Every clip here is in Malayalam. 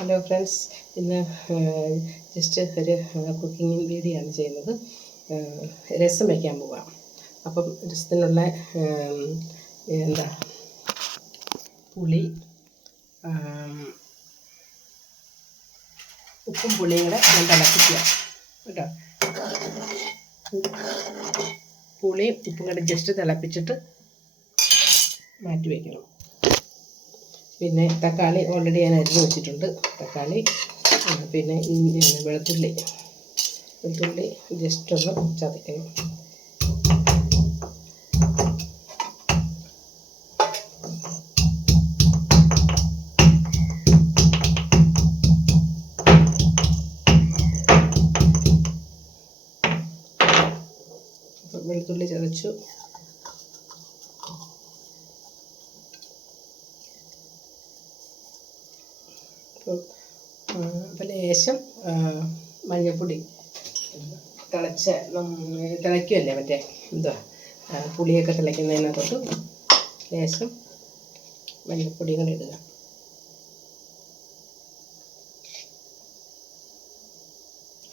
ഹലോ ഫ്രണ്ട്സ്, ഇന്ന് ജസ്റ്റ് ഒരു കുക്കിംഗ് വീഡിയോ ആണ് ചെയ്യുന്നത്. രസം വയ്ക്കാൻ പോവാം. അപ്പം രസത്തിനുള്ള പുളി, ഉപ്പും പുളിയും കൂടെ ഞാൻ തിളപ്പിക്കുക കേട്ടോ. പുളിയും ഉപ്പും കൂടെ ജസ്റ്റ് തിളപ്പിച്ചിട്ട് മാറ്റി വയ്ക്കണം. പിന്നെ തക്കാളി ഓൾറെഡി ഞാൻ അരിഞ്ഞ് വെച്ചിട്ടുണ്ട്. തക്കാളി, പിന്നെ വെളുത്തുള്ളി ജസ്റ്റ് ഒന്ന് ചതയ്ക്കണം. വെളുത്തുള്ളി ചതച്ചു. അപ്പോൾ ലേശം മഞ്ഞൾപ്പൊടി, തിളയ്ക്കുമല്ലേ മറ്റേ പുളിയൊക്കെ തിളയ്ക്കുന്നതിനകത്തോട്ട് ലേശം മഞ്ഞൾപ്പൊടി കൂടെ ഇടുക.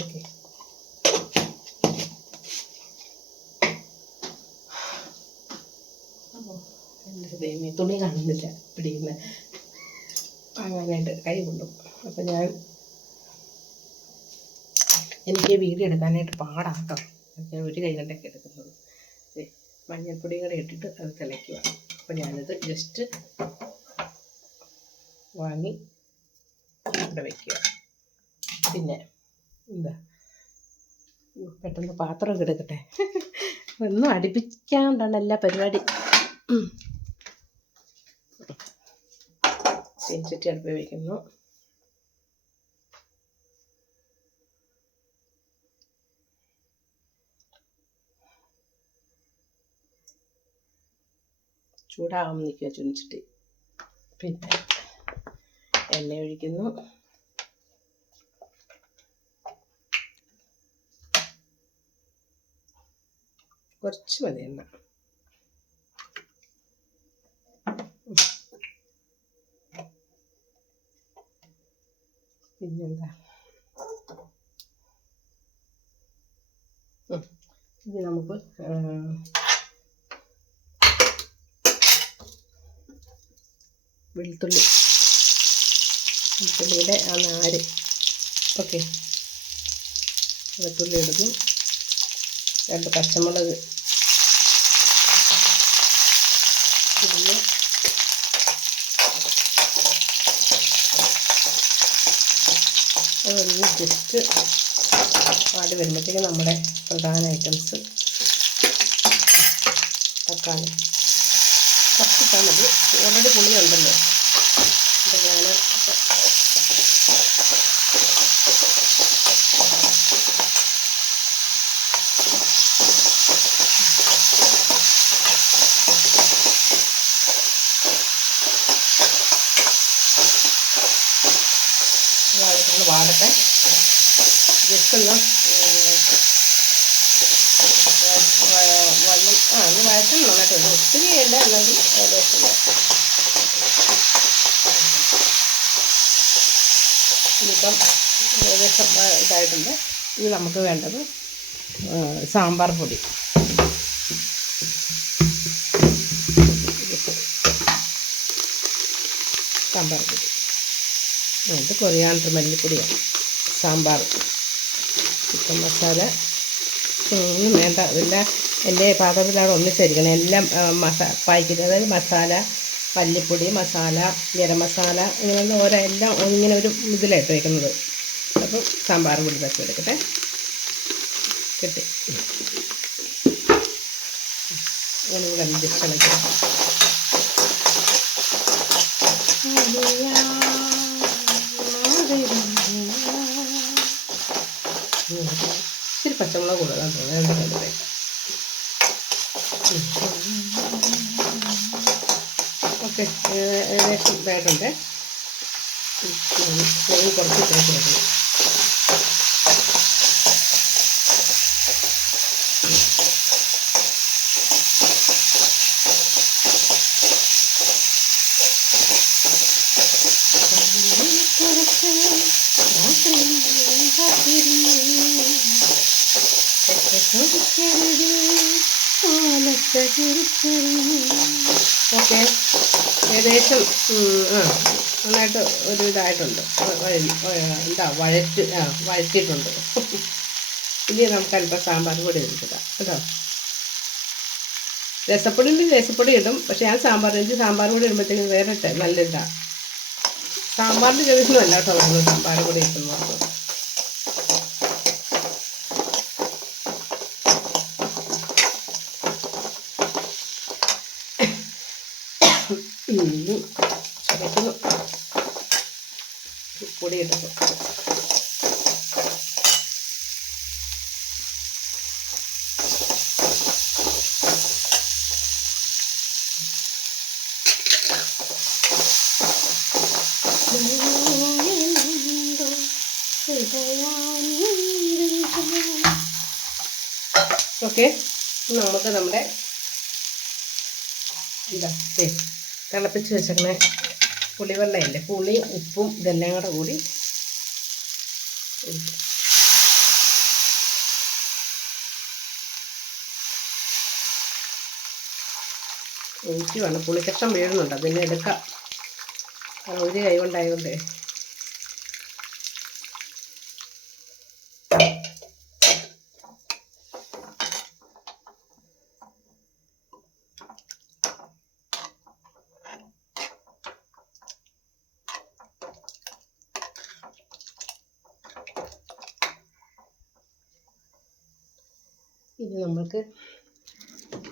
ഓക്കെ, തുണി കാണുന്നില്ല പിടിക്കുന്ന വാങ്ങാനായിട്ട് കൈ കൊണ്ടും. അപ്പം എനിക്ക് വീഡിയോ എടുക്കാനായിട്ട് പാടാട്ടോ. ഞാൻ ഒരു കൈ കൊണ്ടൊക്കെ എടുക്കുന്നത്. മഞ്ഞൾപ്പൊടി കൂടെ ഇട്ടിട്ട് അത് തിളയ്ക്കുക. അപ്പം ഞാനത് ജസ്റ്റ് വാങ്ങി ഇവിടെ വയ്ക്കുക. പിന്നെ പെട്ടെന്ന് പാത്രമൊക്കെ എടുക്കട്ടെ. ഒന്നും അടുപ്പിക്കാണ്ടാണ് എല്ലാ പരിപാടി. ചീനച്ചട്ടി അടുപ്പിൽ വയ്ക്കുന്നു. ചൂടാകാൻ നിൽക്കുക ചീനച്ചട്ടി. പിന്നെ എണ്ണ ഒഴിക്കുന്നു. കുറച്ച് മതി എണ്ണ. പിന്നെന്താ, ഇനി നമുക്ക് വെളുത്തുള്ളിയുടെ ആ നാര്. ഓക്കെ, വെളുത്തുള്ളി ഇടുന്നു. 2 പച്ചമുളക് ഇടുന്നു. അതൊന്ന് ജസ്റ്റ് ആടി വരുമ്പോഴത്തേക്കും നമ്മുടെ പ്രധാന ഐറ്റംസ് തക്കാളി കുറച്ചിട്ടാൽ മതി. ഓൾറെഡി പുളിയുണ്ടല്ലോ. അപ്പം ഞാൻ വാടട്ടെ. ജസ്റ്റ് ഒന്ന് വെള്ളം ഒന്ന് വഴറ്റണം നന്നായിട്ട്. ഒത്തിരി ഇല്ല, അല്ലെങ്കിൽ ഏകദേശം ഇനിയിപ്പം ഏകദേശം ഇതായിട്ടുണ്ട്. ഇനി നമുക്ക് വേണ്ടത് സാമ്പാർ പൊടി. ഇത് കൊറിയാണ്ടർ മല്ലിപ്പൊടിയാണ്. സാമ്പാർ ചിക്കൻ മസാല ഒന്നും വേണ്ട. ഇതെല്ലാം എൻ്റെ പാത്രത്തിലാണ് ഒന്നിച്ചിരിക്കണം. എല്ലാം പായ്ക്കറ്റ്, അതായത് മസാല, മല്ലിപ്പൊടി, മസാല, ഗരം മസാല, ഇങ്ങനെ ഓരോ എല്ലാം ഇങ്ങനെ ഒരു ഇതിലായിട്ട് വയ്ക്കുന്നത്. അപ്പം സാമ്പാർ പൊടി തട്ടി എടുക്കട്ടെ. കിട്ടി. അങ്ങനെ കൂടെ ജസ്റ്റ് ഇളക്കുക. ഇച്ചിരി പച്ചമുളക് കൊടുക്കാൻ തോന്നുന്നു. ഓക്കെ, ഏകദേശം ഇതായിട്ടുണ്ട്. കുറച്ച് തേച്ച് വരണം. ഓക്കെ, ഏകദേശം നന്നായിട്ട് ഒരു ഇതായിട്ടുണ്ട്. വഴറ്റിയിട്ടുണ്ട്. ഇനി നമുക്ക് അല്പം സാമ്പാർ പൊടി എടുക്കാം കേട്ടോ. രസപ്പൊടി ഉണ്ടെങ്കിൽ രസപ്പൊടി ഇടും, പക്ഷെ ഞാൻ എനിക്ക് സാമ്പാർ പൊടി ഇടുമ്പോഴത്തേക്കും വേറെ നല്ല ഇതാണ്. സാമ്പാറിൻ്റെ ചെറിയൊന്നുമല്ല കേട്ടോ നമ്മൾ സാമ്പാർ പൊടി ഇട്ടുന്നത്. ചതക്കുന്നു പൊടി ഇട്ടപ്പോൾ. ഓക്കെ, നമുക്ക് നമ്മുടെ തിളപ്പിച്ച് വെച്ചേക്കണേ പുളിവെള്ളമില്ലേ, പുളിയും ഉപ്പും ഇതെല്ലാം കൂടെ കൂടി ഒഴിക്കുവാണ്. പുളിക്കഷ്ണം വീഴുന്നുണ്ട്, അതിനെ എടുക്കാം. ഒരു കൈ കൊണ്ടായതുകൊണ്ടേ. ഇനി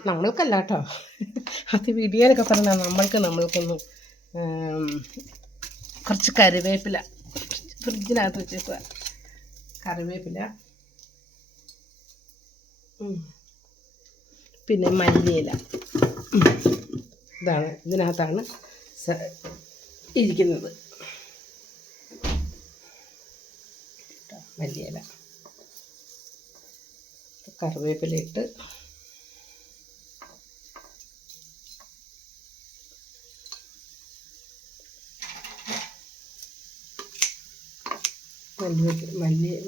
നമ്മൾക്കല്ല കേട്ടോ, അത് വീഡിയോയിലൊക്കെ പറഞ്ഞാൽ നമ്മൾക്കൊന്ന് കുറച്ച് കറിവേപ്പില ഫ്രിഡ്ജിനകത്ത് വെച്ചേക്കുക. കറിവേപ്പില, പിന്നെ മല്ലിയില, ഇതിനകത്താണ് ഇരിക്കുന്നത്. മല്ലിയില, കറിവേപ്പില ഇട്ട്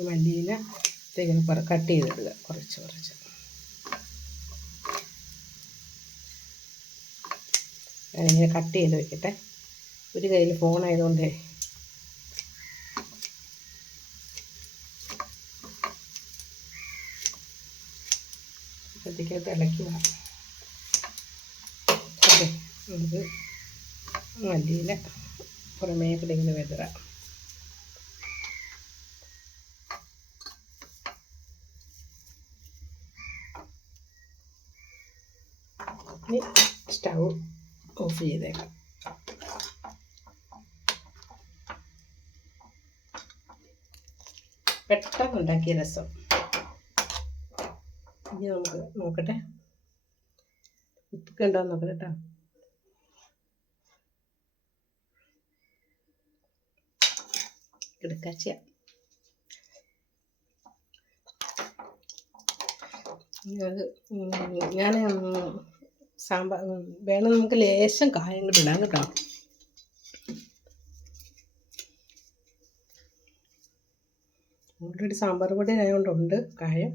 മല്ലിയില ഇങ്ങനെ കട്ട് ചെയ്തിടുക കുറച്ച്. ഞാനിങ്ങനെ കട്ട് ചെയ്ത് വെക്കട്ടെ. ഒരു കയ്യിൽ ഫോണായതുകൊണ്ടേ ഇതിലേക്ക് ഇളക്കുക. ഓക്കെ, നമുക്ക് മല്ലിയില പുറമേ കൂടെ ഇങ്ങനെ വെതറാം. ഇനി സ്റ്റൗ ഓഫ് ചെയ്തേക്കാം. പെട്ടെന്നുണ്ടാക്കിയ രസം. ഇനി നമുക്ക് നോക്കട്ടെ, ഉപ്പൊക്കെ ഉണ്ടോയെന്ന് നോക്കട്ടെ കേട്ടോ. എടുക്കാച്ച ഞാൻ സാമ്പാർ വേണം, നമുക്ക് ലേശം കായം കൂടി ഇടാം കേട്ടോ. ഓൾറെഡി സാമ്പാർ പൊടി ആയതുകൊണ്ടുണ്ട് കായം.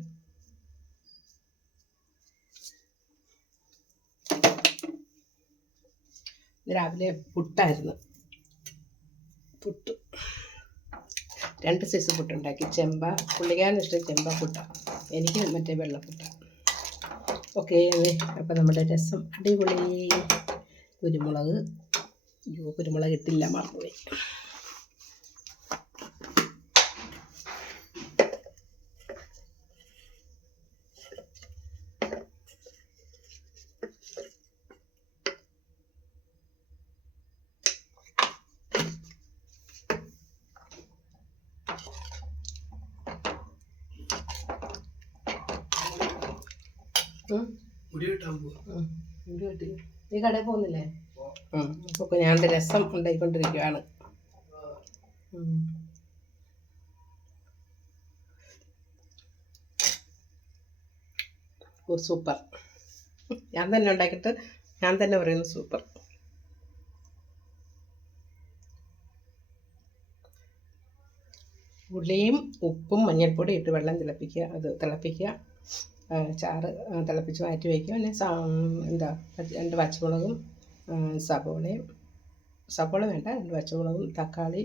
രാവിലെ പുട്ടായിരുന്നു. പുട്ട് 2 സൈസ് പുട്ടുണ്ടാക്കി. പുള്ളിക്കാനിഷ്ടം ചെമ്പ പുട്ടാണ്, എനിക്ക് മറ്റേ വെള്ളപ്പുട്ടാണ്. ഓക്കെ, അപ്പോൾ നമ്മുടെ രസം അടിപൊളി. കുരുമുളക് ഇട്ടില്ല, മറന്നുപോയി. നീ കടയിൽ പോകുന്നില്ലേ? അപ്പോൾ ഞാൻ രസം ഉണ്ടായിക്കൊണ്ടിരിക്കുകയാണ്. സൂപ്പർ. ഞാൻ തന്നെ ഉണ്ടാക്കിയിട്ട് ഞാൻ തന്നെ പറയുന്നു സൂപ്പർ. പുളിയും ഉപ്പും മഞ്ഞൾപ്പൊടി ഇട്ട് വെള്ളം തിളപ്പിക്കുക, അത് തിളപ്പിക്കുക. ചാറ് തിളപ്പിച്ച് മാറ്റി വയ്ക്കുക. പിന്നെ എന്താ 2 പച്ചമുളകും സവോള വേണ്ട, 2 പച്ചമുളകും തക്കാളി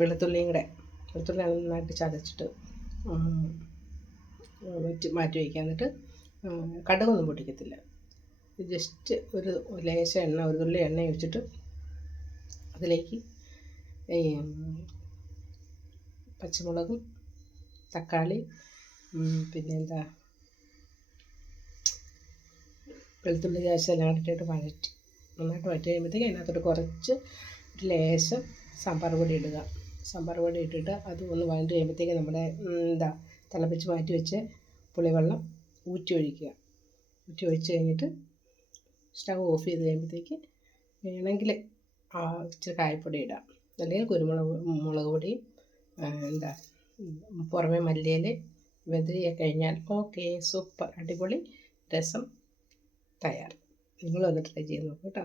വെളുത്തുള്ളി നന്നായിട്ട് ചതച്ചിട്ട് മാറ്റി വയ്ക്കുക. എന്നിട്ട് കടുകൊന്നും പൊട്ടിക്കത്തില്ല. ജസ്റ്റ് ഒരു ലേശം എണ്ണ, ഒരു തുള്ളി എണ്ണ ഒഴിച്ചിട്ട് അതിലേക്ക് ഈ പച്ചമുളകും തക്കാളി പിന്നെന്താ വെളുത്തുള്ളി ചതച്ചെല്ലാം ഇട്ടിട്ട് നന്നായിട്ട് വഴറ്റി കഴിയുമ്പോഴത്തേക്ക് അതിനകത്തോട്ട് കുറച്ച് ഒരു ലേശം സാമ്പാർ പൊടി ഇടുക. സാമ്പാർ പൊടി ഇട്ടിട്ട് അത് ഒന്ന് വഴറ്റി കഴിയുമ്പോഴത്തേക്ക് നമ്മുടെ തിളപ്പിച്ച് മാറ്റി വെച്ച് പുളിവെള്ളം ഊറ്റി ഒഴിക്കുക. ഊറ്റി ഒഴിച്ച് കഴിഞ്ഞിട്ട് സ്റ്റവ് ഓഫ് ചെയ്ത് കഴിയുമ്പോഴത്തേക്ക് വേണമെങ്കിൽ ഇച്ചിരി കായപ്പൊടി ഇടാം, അല്ലെങ്കിൽ മുളക് പൊടിയും പുറമെ മല്ലിയില വെതറി കഴിഞ്ഞാൽ ഓക്കെ, സൂപ്പർ അടിപൊളി രസം തയ്യാർ. നിങ്ങൾ വന്ന് ട്രൈ ചെയ്ത് നോക്കൂ കേട്ടോ.